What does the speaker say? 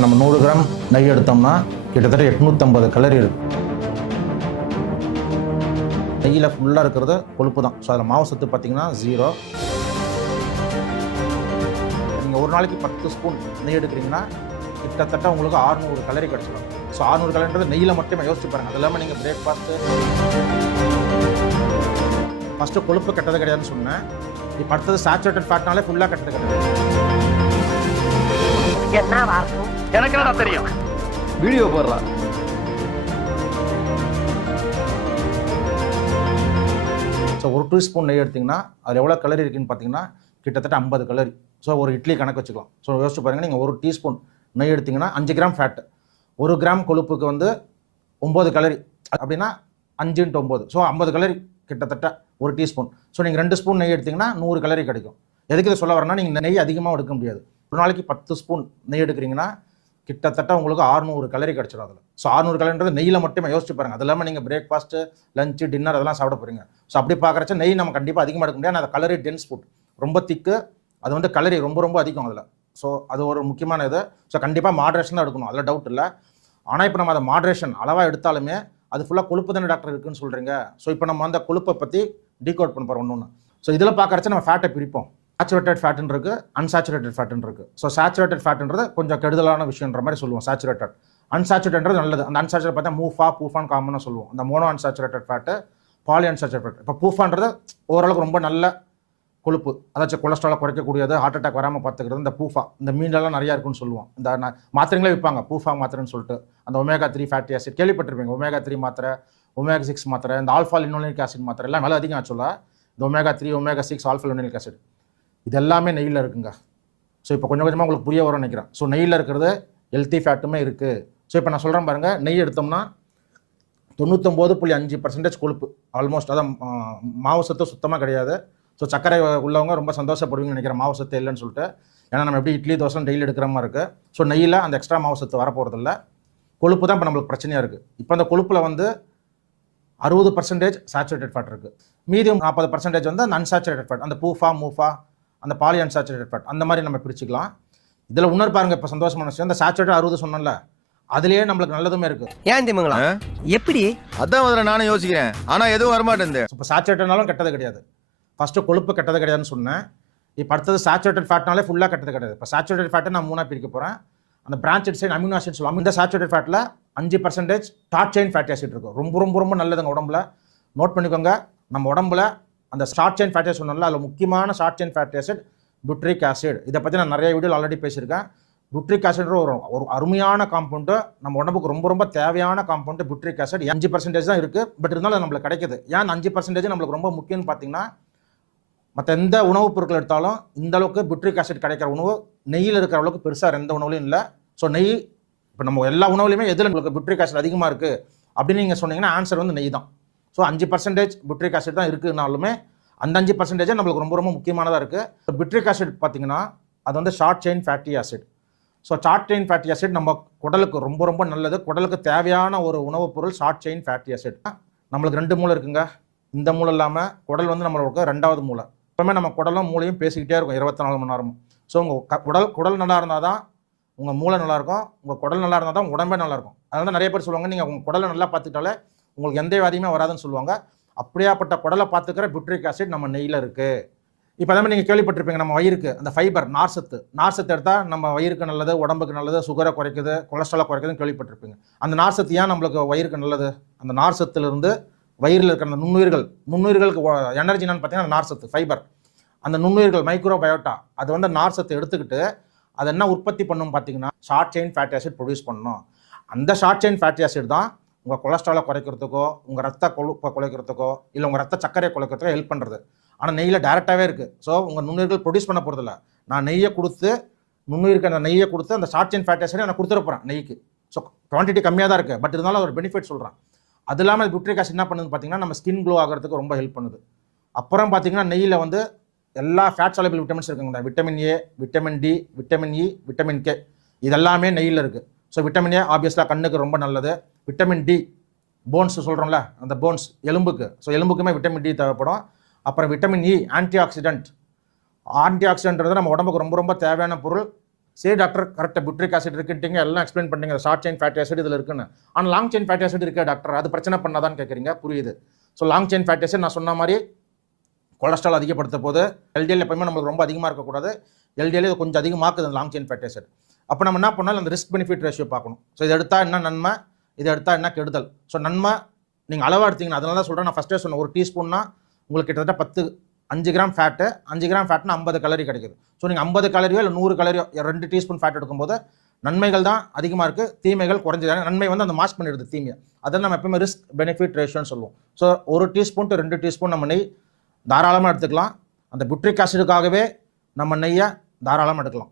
இப்போ நம்ம 100 கிராம் நெய் எடுத்தோம்னா கிட்டத்தட்ட 850 கலரி இருக்கு. நெய்யில் ஃபுல்லாக இருக்கிறது கொழுப்பு தான். ஸோ அதில் மாவு சத்து பார்த்தீங்கன்னா 0. நீங்கள் ஒரு நாளைக்கு 10 ஸ்பூன் நெய் எடுக்கிறீங்கன்னா கிட்டத்தட்ட உங்களுக்கு 600 கலரி கிடச்சிடும். ஸோ 600 கலரின்றது நெய்யில் மட்டுமே யோசிச்சு பாருங்கள். அது இல்லாமல் நீங்கள் ஃபஸ்ட்டு கொழுப்பு கெட்டது கிடையாதுன்னு சொன்னேன். இப்போ அடுத்தது சேச்சுரேட்டட் ஃபேட்னாலே ஃபுல்லாக கெட்டது கிடையாது. எனக்கு என்ன தெரியும், வீடியோ போடுறான். ஸோ ஒரு 2 ஸ்பூன் நெய் எடுத்திங்கன்னா அதில் எவ்வளோ கலரி இருக்குன்னு பார்த்தீங்கன்னா கிட்டத்தட்ட 50 கலரி. ஸோ ஒரு இட்லி கணக்கு வச்சுக்கலாம். ஸோ யோசிச்சு பாருங்கள், நீங்கள் ஒரு டீஸ்பூன் நெய் எடுத்திங்கன்னா 5 கிராம் ஃபேட்டு, 1 கிராம் கொழுப்புக்கு வந்து 9 கலரி, அப்படின்னா 5 × 9, ஸோ 50 கலரி கிட்டத்தட்ட ஒரு டீஸ்பூன். ஸோ நீங்கள் 2 ஸ்பூன் நெய் எடுத்திங்கன்னா 100 கலரி கிடைக்கும். எதுக்கு இதை சொல்ல வரேன்னா, நீங்கள் நெய் அதிகமாக எடுக்க முடியாது. ஒரு நாளைக்கு 10 ஸ்பூன் நெய் எடுக்கிறீங்கன்னா கிட்டத்தட்ட உங்களுக்கு 600 கலரி கிடச்சிடும் அதில். ஸோ 600 கலரின்றது நெய்யில் மட்டுமே யோசிச்சு பாருங்கள். அது இல்லாமல் நீங்கள் பிரேக்ஃபாஸ்ட்டு, லஞ்சு, டின்னர் அதெல்லாம் சாப்பிட போகிறீங்க. ஸோ அப்படி பார்க்குறச்ச நெய் நம்ம கண்டிப்பாக அதிகமாக எடுக்க முடியாது. அது கலரி டென்ஸ் ஃபுட், ரொம்ப திக்கு, அது வந்து கலரி ரொம்ப அதிகம் அதில். ஸோ அது ஒரு முக்கியமான இது. ஸோ கண்டிப்பாக மாட்ரேஷன் தான் எடுக்கணும், அதில் டவுட் இல்லை. ஆனால் இப்போ நம்ம அதை மாட்ரேஷன் அளவாக எடுத்தாலுமே அது ஃபுல்லாக கொழுப்பு தானே டாக்டர் இருக்குன்னு சொல்கிறீங்க. ஸோ இப்போ நம்ம அந்த கொழுப்பை பற்றி டீகோட் பண்ண போகிறோம் ஒன்று. ஸோ இதில் பார்க்குறச்ச நம்ம ஃபேட்டை பிரிப்போம். சேச்சுரேட்டட் ஃபேட்டுன்னு இருக்குது, அன்சாச்சுரேட்டட் ஃபேட்டுன்னு இருக்குது. ஸோ சேச்சுரேட்டட் ஃபேட்டுன்றது கொஞ்சம் கெடுதலான விஷயன்ற மாதிரி சொல்லுவோம் சேச்சுரேட்டட். அன்சாச்சுரேட்டன்றது நல்லது. அந்த அன்சாச்சுரேட் பார்த்தா பூஃபான்னு காமனாக சொல்லுவோம். அந்த mono unsaturated fat, poly unsaturated fat. இப்போ பூஃபான்றது ஓரளவுக்கு ரொம்ப நல்ல கொழுப்பு, அதாச்சும் கொலஸ்ட்ராலை குறைக்கக்கூடியது, ஹார்ட் அட்டாக் வராமல் பார்த்துக்கிறது. இந்த பூஃபா, இந்த மீன்லாம் நிறையா இருக்குன்னு சொல்லுவோம். இந்த மாத்திரைங்களே விற்பாங்க பூஃபா மாத்திரைன்னு சொல்லிட்டு. அந்த ஒமேகா-3 ஃபேட்டி ஆசிட் கேள்விப்பட்டிருப்பீங்க. ஒமேகா-3 மாத்திரை, ஒமேகா-6 மாத்திரை, இந்த ஆல்ஃபா லினோலிக் ஆசிட் மாத்திரை எல்லாம் விலை அதிகம் ஆக்சுவலாக. இந்த ஒமேகா-3, ஒமேகா-6, ஆல்ஃபா லினோலிக் ஆசிட் இது எல்லாமே நெய்யில் இருக்குங்க. ஸோ இப்போ கொஞ்சம் கொஞ்சமாக உங்களுக்கு புரிய வரும்னு நினைக்கிறேன். ஸோ நெய்யில் இருக்கிறது ஹெல்த்தி ஃபேட்டுமே இருக்குது. ஸோ இப்போ நான் சொல்கிறேன் பாருங்கள், நெய் எடுத்தோம்னா 99.5% கொழுப்பு ஆல்மோஸ்ட். அதான் மாவு சத்து சுத்தமாக கிடையாது. ஸோ சர்க்கரை உள்ளவங்க ரொம்ப சந்தோஷப்படுவீங்கன்னு நினைக்கிறேன், மாவு சத்து இல்லைன்னு சொல்லிட்டு. ஏன்னா நம்ம எப்படி இட்லி தோசை டெய்லி எடுக்கிற மாதிரி இருக்குது. ஸோ நெய்யில் அந்த எக்ஸ்ட்ரா மாவு சத்து வரப்போகிறதில்ல. கொழுப்பு தான் இப்போ நம்மளுக்கு பிரச்சனையாக இருக்குது. இப்போ அந்த கொழுப்பில் வந்து 60% சேச்சுரேட்டட் ஃபேட் இருக்குது. மீதி 40% வந்து அந்த அன்சாச்சுரேட்டட் ஃபேட், அந்த மூஃபா, அந்த பாலி அன்சாச்சுரேட்டட் ஃபேட், அந்த மாதிரி நம்ம பிரிச்சுக்கலாம். இதில் இன்னொரு பாருங்க, இப்போ சந்தோஷமான விஷயம், இந்த சேச்சுரேட்டட் 60 சொன்னல, அதுலேயே நம்மளுக்கு நல்லதுமே இருக்கு. ஏன் தெரியுங்களா? எப்படி? அதான் முதல்ல நானும் யோசிக்கிறேன், ஆனால் எதுவும் வரமாட்டேன். இப்போ சேச்சுரேட்டட்னாலும் கெட்டது கிடையாது. ஃபஸ்ட்டு கொழுப்பு கெட்டது கிடையாதுன்னு சொன்னேன். இப்போ அடுத்தது சேச்சுரேட்டட் ஃபேட்னாலே ஃபுல்லாக கெட்டது கிடையாது. இப்போ சேச்சுரேட்டட் ஃபேட்டை நான் 3 பிரிக்க போகிறேன். அந்த பிரான்ச்சட் சைன் அமினோ ஆசிட் சொல்லுவாங்க. இந்த சேச்சுரேட்டட் ஃபேட்டில் 5% ஷார்ட் செயின் ஃபேட்டி ஆசிட் இருக்கும். ரொம்ப நல்லதுங்க உடம்புல. நோட் பண்ணிக்கோங்க, நம்ம உடம்புல அந்த ஷார்ட் செயின் ஃபேட்டி ஆசிட் சொன்னால அதில் முக்கியமான short chain fatty acid butyric acid. இதை பற்றி நான் நிறைய வீடியோ ஆல்ரெடி பேசியிருக்கேன். புட்ரிக் ஆசிட் ஒரு அருமையான காம்பவுண்டு, நம்ம உடம்புக்கு ரொம்ப தேவையான காம்பவுண்டு புட்ரிக் ஆசிட். 5% தான் இருக்குது, பட் இருந்தாலும் நம்மளுக்கு கிடைக்குது. ஏன் 5% நம்மளுக்கு ரொம்ப முக்கியம்னு பார்த்தீங்கன்னா, மற்ற எந்த உணவுப் பொருட்கள் எடுத்தாலும் இந்த அளவுக்கு புட்ரிக் ஆசிட் கிடைக்கிற உணவு நெய்யில் இருக்கிற அளவுக்கு பெருசாக எந்த உணவுலையும் இல்லை. ஸோ நெய், இப்போ நம்ம எல்லா உணவுலையுமே எதில் உங்களுக்கு புட்ரிக் ஆசிட் அதிகமாக இருக்குது அப்படின்னு நீங்கள் சொன்னீங்கன்னா ஆன்சர் வந்து நெய் தான். ஸோ 5% புட்ரிக் ஆசிட் தான் இருக்குனாலுமே அந்த 5% நம்மளுக்கு ரொம்ப முக்கியமானதாக இருக்குது. புட்ரிக் ஆசிட் பார்த்தீங்கன்னா அது வந்து short chain fatty acid. So short chain fatty acid நம்ம குடலுக்கு ரொம்ப நல்லது. குடலுக்கு தேவையான ஒரு உணவுப் பொருள் ஷார்ட் செயின் ஃபேட்டி ஆசிட். நம்மளுக்கு 2 மூளை இருக்குங்க. இந்த மூளை இல்லாமல் குடல் வந்து நம்மளுக்கு 2வது மூளை. எப்பவுமே நம்ம குடலும் மூளையும் பேசிக்கிட்டே இருக்கும் 24 மணி நேரமும். ஸோ உங்கள் குடல் நல்லா இருந்தால் தான் உங்கள் மூளை நல்லாயிருக்கும், உங்கள் குடல் நல்லா இருந்தால் தான் உடம்பே நல்லாயிருக்கும். அதனால தான் நிறைய பேர் சொல்லுவாங்க, நீங்கள் உங்கள் குடலை நல்லா பார்த்துக்கிட்டாலே உங்களுக்கு எந்த வியாதியுமே வராதுன்னு சொல்லுவாங்க. அப்படியாப்பட்ட குடலை பார்த்துக்கிற புட்ரிக் ஆசிட் நம்ம நெய்யில் இருக்குது. இப்போ அதே மாதிரி நீங்கள் கேள்விப்பட்டிருப்பீங்க, நம்ம வயிறுக்கு அந்த ஃபைபர் நார் சத்து எடுத்தால் நம்ம வயிறுக்கு நல்லது, உடம்புக்கு நல்லது, சுகரை குறைக்குது, கொலஸ்ட்ராலை குறைக்குதுன்னு கேள்விப்பட்டிருப்பீங்க. அந்த நார் சத்து ஏன் நம்மளுக்கு வயிறுக்கு நல்லது? அந்த நார் சத்துலேருந்து வயிறில் இருக்கிற அந்த நுண்ணுயிர்களுக்கு எனர்ஜி என்னன்னு பார்த்தீங்கன்னா நார் சத்து, ஃபைபர். அந்த நுண்ணுயிர்கள் மைக்ரோபயோட்டா அது வந்து நார் சத்தை எடுத்துக்கிட்டு அதை என்ன உற்பத்தி பண்ணணும் பார்த்தீங்கன்னா short chain fatty acid produce பண்ணணும். அந்த ஷார்ட் செயின் ஃபேட்டி ஆசிட் தான் உங்கள் கொலஸ்ட்ராலை குறைக்கிறதுக்கோ, உங்கள் ரத்த கொழுப்பை குறைக்கிறதுக்கோ, இல்லை உங்கள் ரத்த சர்க்கரையை குறைக்கிறதுக்கோ ஹெல்ப் பண்ணுறது. ஆனால் நெய்யில் டேரெக்டாகவே இருக்குது. ஸோ உங்கள் நுண்ணுயிர்கள் ப்ரொடியூஸ் பண்ண போகிறதில்ல. நான் நெய்யை கொடுத்து நுண்ணுயிருக்கு அந்த நெய்யை கொடுத்து அந்த ஷார்ட் செயின் ஃபேட்டி ஆசிட் நான் கொடுத்துட போகிறேன் நெய்க்கு. ஸோ குவான்டிட்டி கம்மியாக தான் இருக்குது, பட் இருந்தாலும் ஒரு பெனிஃபிட் சொல்கிறேன். அது இல்லாமல் புட்ரிக் ஆசிட் என்ன பண்ணுது பார்த்தீங்கன்னா நம்ம ஸ்கின் க்ளோ ஆகிறதுக்கு ரொம்ப ஹெல்ப் பண்ணுது. அப்புறம் பார்த்தீங்கன்னா நெய்யில் வந்து எல்லா ஃபேட் சாலபிள் விட்டமின்ஸ் இருக்குங்க. Vitamin A, vitamin D, vitamin E, vitamin K, இதெல்லாமே நெய்யில் இருக்குது. ஸோ விட்டமின் ஏ ஆப்வியஸ்லாக கண்ணுக்கு ரொம்ப நல்லது. விட்டமின் டி போன்ஸ் சொல்கிறோம்ல, அந்த போன்ஸ் எலும்புக்கு, ஸோ எலும்புக்குமே விட்டமின் டி தேவைப்படும். அப்புறம் விட்டமின் இ ஆன்டி ஆக்சிடென்ட்ன்றது நம்ம உடம்புக்கு ரொம்ப தேவையான பொருள். சரி டாக்டர் கரெக்டாக புட்ரிக் ஆசிட் இருக்குன்ட்டீங்க, எல்லாம் எக்ஸ்பிளைன் பண்ணீங்க, ஷார்ட் செயின் ஃபேட்டி ஆசிட் இதில் இருக்குன்னு. ஆனால் லாங் செயின் ஃபேட்டி ஆசிட் இருக்கா டாக்டர், அது பிரச்சனை பண்ணாதான்னு கேட்குறீங்க, புரியுது. So long chain fatty acid நான் சொன்ன மாதிரி கொலஸ்ட்ரால் அதிகப்படுத்த போது, எல்டிஎல் எப்பவுமே நம்மளுக்கு ரொம்ப அதிகமாக இருக்கக்கூடாது, எல்டிஎல் இது கொஞ்சம் அதிகமாக்குது லாங் செயின் ஃபேட்டி ஆசிட். அப்போ நம்ம என்ன பண்ணாலும் அந்த ரிஸ்க் பெனிஃபிட் ரேஷியோ பார்க்கணும். ஸோ இதை எடுத்தால் என்ன நன்மை, இதை எடுத்தால் என்ன கெடுதல். ஸோ நன்மை நீங்கள் அளவாக எடுத்தீங்கன்னா, அதனால தான் சொல்கிறேன், நான் ஃபஸ்ட்டே சொன்னேன், ஒரு டீஸ்பூன்னா உங்களுக்கு கிட்டத்தட்ட 5 கிராம் ஃபேட்டு, 5 கிராம் ஃபேட்னா 50 கலரி கிடைக்குது. ஸோ நீங்கள் 50 கலரியோ இல்லை 100 கலரியோ 2 டீஸ்பூன் ஃபேட் எடுக்கும்போது நன்மைகள் தான் அதிகமாக இருக்குது, தீமைகள் குறைஞ்சது. நன்மை வந்து அந்த மாஸ்க் பண்ணிடுது தீமையை. அதை நம்ம எப்பவுமே ரிஸ்க் பெனிஃபிட் ரேஷியோன்னு சொல்லுவோம். ஸோ 1 டீஸ்பூன் டு 2 டீஸ்பூன் நம்ம நெய் தாராளமாக எடுத்துக்கலாம். அந்த புட்ரிக் ஆசிடுக்காகவே நம்ம நெய்யை தாராளமாக எடுக்கலாம்.